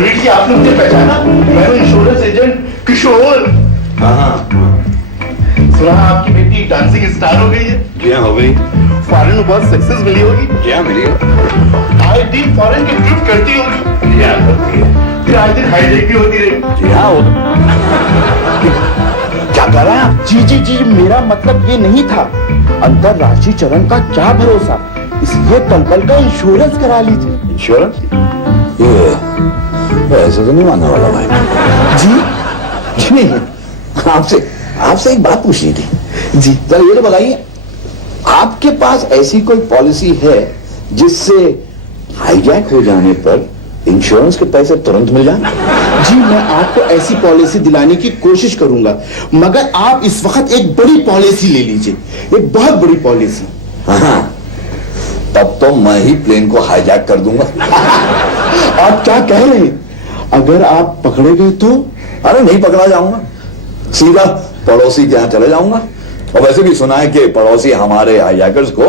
रणवीर जी, आपने मुझे पहचाना? मैं हूँ इंश्योरेंस एजेंट किशोर। हाँ, सुना आपकी बेटी डांसिंग स्टार हो गई है? क्या हो गई? फॉरेन में बहुत सक्सेस मिली होगी। क्या मिली? आए दिन फॉरेन की ट्रिप करती होगी। क्या करती है? फिर आए दिन हाईजेक भी होती रही। जी हाँ, वो क्या कर रहा है? जी, मेरा मतलब ये नहीं था। अंतरराष्ट्रीय चरण का क्या भरोसा, इसलिए कल का इंश्योरेंस करा लीजिए। इंश्योरेंस? ये ऐसे तो नहीं मानने वाला भाई। जी नहीं, आपसे एक बात पूछनी थी। जी चलो, ये तो बताइए, आपके पास ऐसी कोई पॉलिसी है जिससे हाईजैक हो जाने पर इंश्योरेंस के पैसे तुरंत मिल जाए? जी, मैं आपको ऐसी पॉलिसी दिलाने की कोशिश करूंगा, मगर आप इस वक्त एक बड़ी पॉलिसी ले लीजिए, एक बहुत बड़ी पॉलिसी। हाँ, तब तो मैं ही प्लेन को हाईजैक कर दूंगा। आप क्या कह रहे हैं? अगर आप पकड़े गए तो? अरे नहीं पकड़ा जाऊंगा, सीधा पड़ोसी के यहाँ चले जाऊंगा। और वैसे भी सुना है कि पड़ोसी हमारे हाईजैकर्स को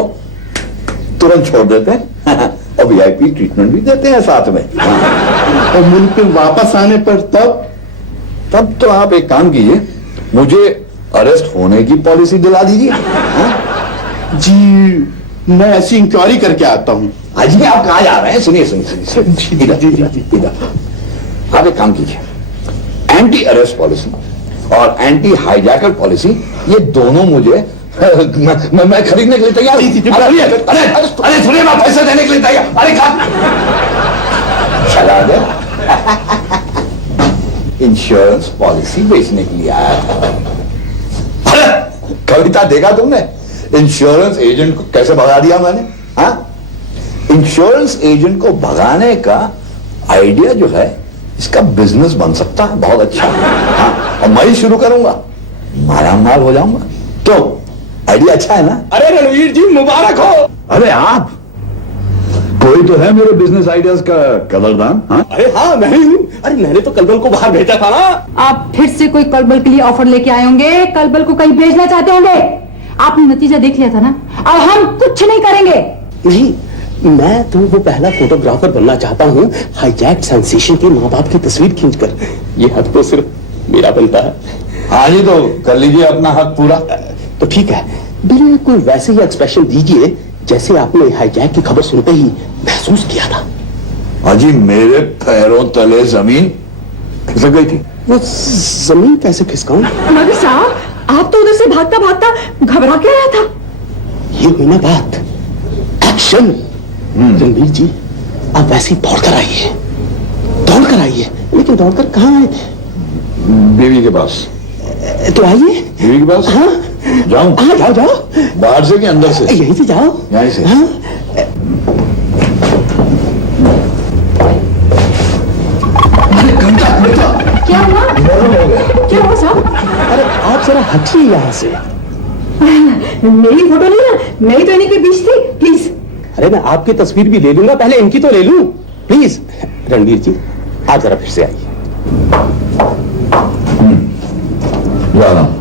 तुरंत छोड़ देते हैं और वीआईपी ट्रीटमेंट भी देते हैं साथ में। हाँ। और मुल्क पे वापस आने पर तब तो आप एक काम कीजिए, मुझे अरेस्ट होने की पॉलिसी दिला दीजिए। हाँ? जी, मैं ऐसी इंक्वायरी करके आता हूँ। अजी, आप कहाँ जा रहे हैं? सुनिए इधर। आप एक काम कीजिए, एंटी अरेस्ट पॉलिसी और एंटी हाईजैकर पॉलिसी, ये दोनों मुझे मैं खरीदने के लिए तैयार हूं। अरे सुनिए, मैं पैसे देने के लिए तैयार। अरे चला दे। इंश्योरेंस पॉलिसी बेचने के लिए आया था। अरे कविता देखा तुमने? इंश्योरेंस एजेंट को कैसे भगा दिया मैंने? हाँ, इंश्योरेंस एजेंट को भगाने का आइडिया जो है, इसका बिजनेस बन सकता है बहुत अच्छा। हाँ, और मैं ही शुरू करूंगा, मालामाल हो जाऊंगा। तो आइडिया अच्छा है ना? अरे रणवीर जी, मुबारक हो। अरे आप, कोई तो है मेरे बिजनेस आइडियाज का कदरदान। हाँ, अरे हाँ, मैं ही हूँ। अरे मैंने तो कलबल को बाहर भेजा था ना। आप फिर से कोई कलबल के लिए ऑफर लेके आए होंगे, कलबल को कहीं भेजना चाहते होंगे। आपने नतीजा देख लिया था ना, अब हम कुछ नहीं करेंगे। नहीं, मैं तो वो पहला फोटोग्राफर बनना चाहता हूँ, हाईजैक सेंसेशन के माँ बाप की तस्वीर खींचकर। ये हक तो सिर्फ मेरा बनता है। हाँ जी, तो कर लीजिए अपना हक पूरा। तो ठीक है, बिल्कुल वैसे ही एक्सप्रेशन दीजिए जैसे आपने हाईजैक की खबर सुनते ही महसूस किया था। हाजी, मेरे पैरों तले जमीन खिसक गई थी। वो जमीन कैसे खिसकाऊं? मगर साहब, आप तो उधर से भागता भागता घबरा के आया था। ये हुई ना बात, एक्शन। रणवीर जी, आप वैसे ही दौड़कर आइए। लेकिन दौड़कर कहाँ आए थे? बीवी के पास। तो आइए। बीवी के पास? हाँ, जाऊं? हाँ, जाओ। बाहर से कि अंदर से? यहीं से जाओ। यहीं से? हाँ। क्या हुआ? क्या हुआ साहब? अरे आप जरा हटिए यहाँ से। मेरी फोटो नहीं ना, मैं ही तो इन्हीं के बीच थी। प्लीज। अरे मैं आपकी तस्वीर भी ले लूंगा, पहले इनकी तो ले लूं। प्लीज रणवीर जी, आप जरा फिर से आइए। जा रहा हूं।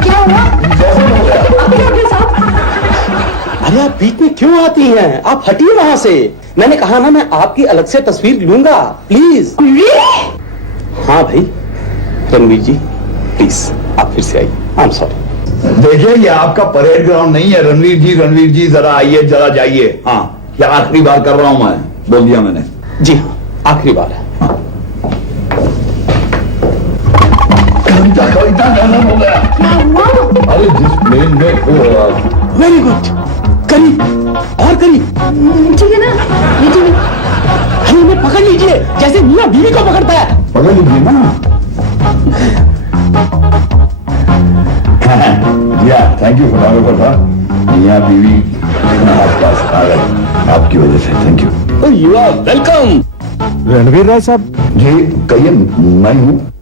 क्या हुआ? अब क्या हो गया साहब? अरे आप बीच में क्यों आती हैं? आप हटिए वहां से। मैंने कहा ना, मैं आपकी अलग से तस्वीर लूंगा। प्लीज। हाँ भाई, रणवीर जी प्लीज आप फिर से आइए। I am sorry. देखिए, ये आपका परेड ग्राउंड नहीं है। रणवीर जी जरा आइए, जरा जाइए। हाँ, ये आखिरी बार कर रहा हूं मैं, बोल दिया मैंने। जी हाँ, आखिरी बार है। हाँ। इतना गलत हो गया। क्या हुआ? अरे जिस प्लेन में हो। वेरी गुड, करीब और करीब। ठीक है ना? लीजिए। अरे मैं पकड़ लीजिए, जैसे मियां बीवी को पकड़ता है। पकड़ लीजिए ना। थैंक यू फोटोग्राफर साहब, मियां बीवी आपके पास आ गए आपकी वजह से। Thank you. You are welcome. Ranveer Rai साहब। जी कहिए, मैं हूँ।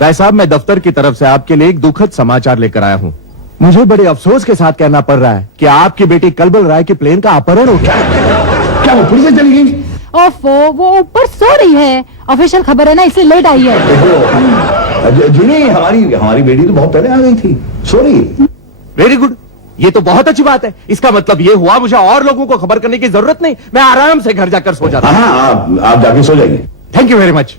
राय साहब, मैं दफ्तर की तरफ से आपके लिए एक दुखद समाचार लेकर आया हूँ। मुझे बड़े अफसोस के साथ कहना पड़ रहा है कि आपकी बेटी कलबल राय के प्लेन का अपहरण हो गया। क्या वो फिर से चली गई? ओफो, वो ऊपर सो रही है। ऑफिशियल खबर है ना, इसलिए लेट आई है। जी नहीं, हमारी बेटी तो बहुत पहले आ गई थी। सॉरी। वेरी गुड, ये तो बहुत अच्छी बात है। इसका मतलब ये हुआ मुझे और लोगों को खबर करने की जरूरत नहीं, मैं आराम से घर जाकर सो जाता। हाँ, आप जाके सो जाइए। Thank you very much.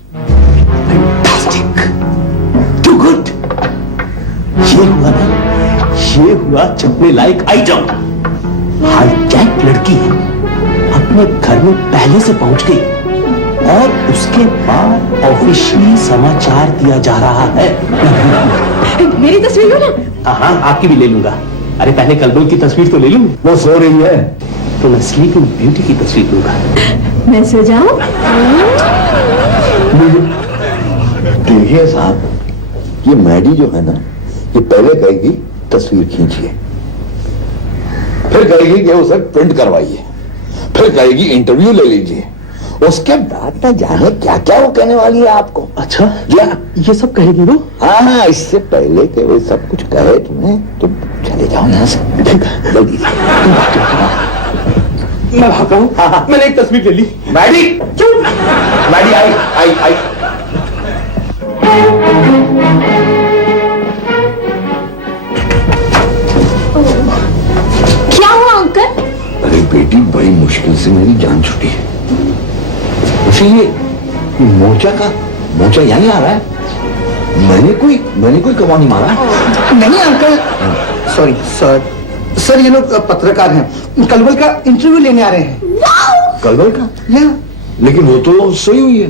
Too good. ये हुआ ना, ये हुआ चपने लायक आइटम। हाईजैक लड़की अपने घर में पहले से पहुंच गई और उसके बाद ऑफिशियली समाचार दिया जा रहा है। मेरी तस्वीर लो ना। हाँ, आपकी भी ले लूंगा। अरे पहले कलबल की तस्वीर तो ले लूं। वो सो रही है। तो मैं स्लीपिंग ब्यूटी की तस्वीर लूंगा। मैं सो जाऊं? देखिए साहब, ये मैडी जो है ना, ये पहले कहेगी तस्वीर खींचिए, फिर कहेगी कि उसे प्रिंट करवाइए, फिर कहेगी इंटरव्यू ले लीजिए, उसके बाद न जाने क्या क्या वो कहने वाली है आपको। अच्छा, क्या ये सब कहेगी वो? हाँ, इससे पहले कि वो सब कुछ कहे तुम्हें, तुम चले जाओ यहाँ से जल्दी से। मैं भाग रहा हूँ। हाँ, मैंने एक तस्वीर ले ली। मैडी, चुप। मैडी आई आई आई। क्या हुआ अंकल? अरे बेटी, बड़ी मुश्किल से मेरी जान छूटी है। इसीलिए मोर्चा यहीं आ रहा है। मैंने कोई कमा नहीं मारा। नहीं अंकल, सॉरी सर, ये लोग पत्रकार हैं, कलबल का इंटरव्यू लेने आ रहे हैं। कलबल का? लेकिन वो तो सोई हुई है।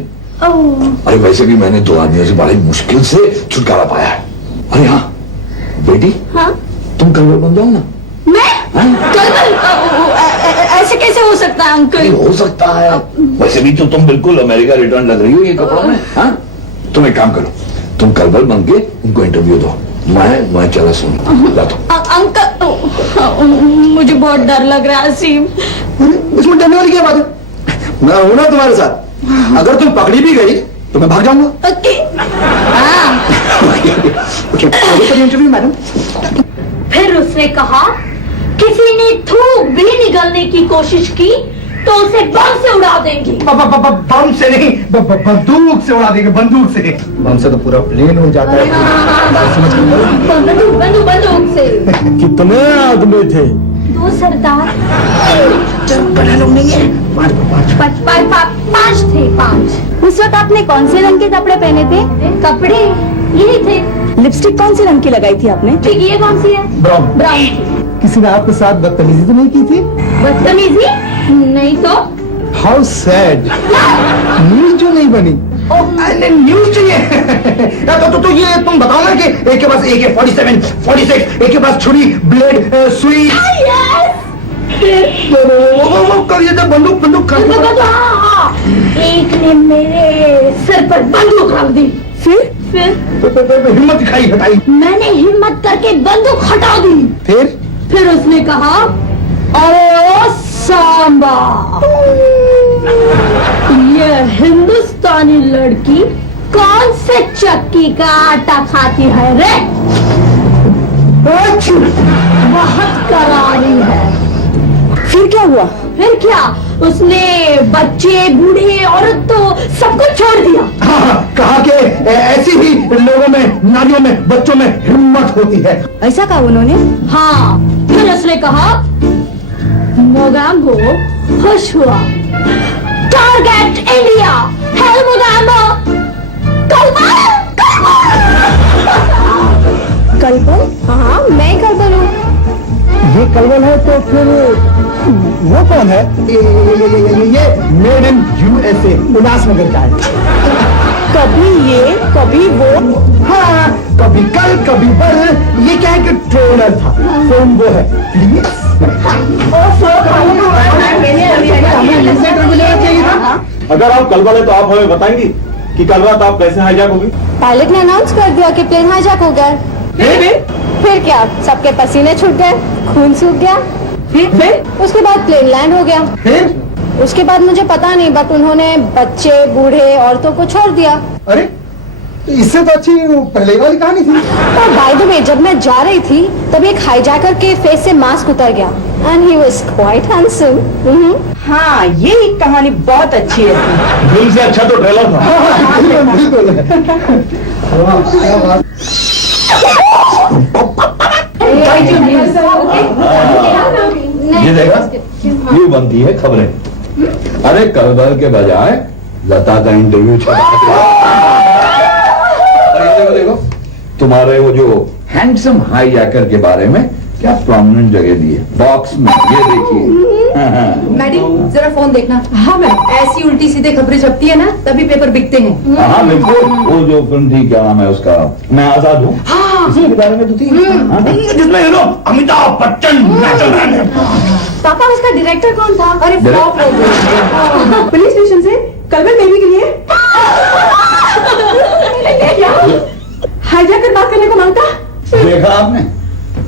अरे वैसे भी मैंने 2 आदमियों से बड़ी मुश्किल से छुटकारा पाया है। अरे हाँ बेटी, हाँ? तुम कलबल बन जाओ ना। मैं कलबल? ऐसे कैसे हो सकता है अंकल? नहीं हो सकता है, वैसे भी तो तुम बिल्कुल अमेरिका रिटर्न लग रही हो ये कपड़ों में। हाँ, तुम एक काम करो, तुम कलबल बन के उनको इंटरव्यू दो, मैं चला सुन लाता हूं। अंकल, मुझे बहुत डर लग रहा है असीम। इसमें डरने वाली क्या बात है? मैं हूं ना तुम्हारे साथ। अगर तुम पकड़ी भी गई तो मैं भाग जाऊंगा। ओके। हाँ। Interview madam. फिर उसने कहा, किसी ने थूक भी निगलने की कोशिश की तो उसे बम से उड़ा देंगी। बम से नहीं, बंदूक से उड़ा देंगे, बंदूक से। बम से तो पूरा प्लेन हो जाता है। बंदूक से। कितने आदमी थे? 2 सरदार। बड़ा लोग नहीं है। 5 थे, 5। उस वक्त आपने कौन से रंग के कपड़े पहने थे? कपड़े यही थे। लिपस्टिक कौन से रंग की लगाई थी आपने? ठीक, ये कौन सी है? ब्राउन। थी। किसी ने आपके साथ बदतमीजी तो नहीं की थी? बदतमीजी नहीं तो। How sad. न्यूज जो नहीं बनी। न्यूज चाहिए। तो ये तुम बताओ ना कि एक के पास AK-47, 46, एक के पास छुरी, ब्लेड, सुई। वो कर ये बंदूक हाँ, एक ने मेरे सर पर बंदूक रख दी। फिर हिम्मत दिखाई, हटाई। मैंने हिम्मत करके बंदूक हटा दी। फिर उसने कहा, अरे ओ सांबा, ये हिंदुस्तानी लड़की कौन से चक्की का आटा खाती है रे? बहुत करारी है। फिर क्या हुआ? फिर क्या, उसने बच्चे, बूढ़े, औरत तो सब कुछ छोड़ दिया। कहा कि ऐसी ही लोगों में, नारियों में, बच्चों में हिम्मत होती है। ऐसा कहा उन्होंने? हाँ, फिर उसने कहा, मोगाम्बो खुश हुआ, टारगेट इंडिया, हेल मोगाम्बो, कलबल? हाँ, मैं कलबल हूँ। ये कलबल है तो फिर वो कौन है? ये मेड इन USA, उल्लासनगर का है। कभी ये कभी वो। हाँ, कभी कल कभी बल। ये क्या है कि ट्रेलर था, फिल्म वो है। प्लीज। अगर आप कलबल है तो आप हमें बताएंगी कि कल रात आप कैसे हाईजैक होगी? पायलट ने अनाउंस कर दिया कि प्लेन हाईजैक हो गया। फिर क्या, सबके पसीने छूट गए, खून सूख गया। फिर उसके बाद प्लेन लैंड हो गया। फिर उसके बाद मुझे पता नहीं, बट उन्होंने बच्चे, बूढ़े, औरतों को छोड़ दिया। अरे, इससे तो अच्छी वो पहले वाली कहानी थी। और बाय द वे, जब मैं जा रही थी तब एक हाईजैकर के फेस से मास्क उतर गया and he was quite handsome. हाँ, ये एक कहानी बहुत अच्छी है। फिल्म से अच्छा तो ट्रेलर था। बिल्कुल। ये देखा क्यों बनती है खबरें। अरे कलबल के बजाय लता का इंटरव्यू छपा दिया। अरे देखो देखो तुम्हारे वो जो हैंडसम हाईजैकर के बारे में क्या प्रोमिनेंट जगह दी है बॉक्स में, ये देखिए। मैडम जरा फोन देखना। हाँ मैम, ऐसी उल्टी सीधे खबरें छपती है ना तभी पेपर बिकते हैं। हाँ बिल्कुल, वो जो फिल्म थी क्या नाम है उसका, मैं आजाद हूँ, इसी के बारे में तो थी। जिसमें you know Amitabh Bachchan natural है। पापा उसका डायरेक्टर कौन था? अरे फ्लॉप हो गई। पुलिस स्टेशन से कलबल बेबी के लिए क्या हाईजैकर बात करने को मांगता? देखा आपने,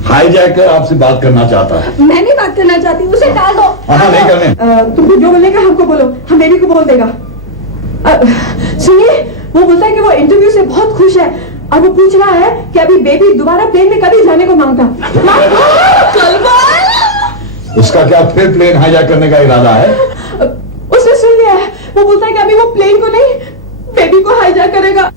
हाईजैकर आपसे बात करना चाहता है। मैं नहीं बात करना चाहती, उसे टाल दो। हाँ नहीं करने। तुमको जो बोलने का हमको बोलो, हम बेबी को बोल देगा। सुनिए, वो बोलता है कि वो इंटरव्यू से बहुत खुश है और वो पूछ रहा है कि अभी बेबी दोबारा प्लेन में कभी जाने को मांगता। उसका क्या फिर प्लेन हाईजैक करने का इरादा है? उसने सुन लिया है, वो बोलता है कि अभी वो प्लेन को नहीं बेबी को हाईजैक करेगा।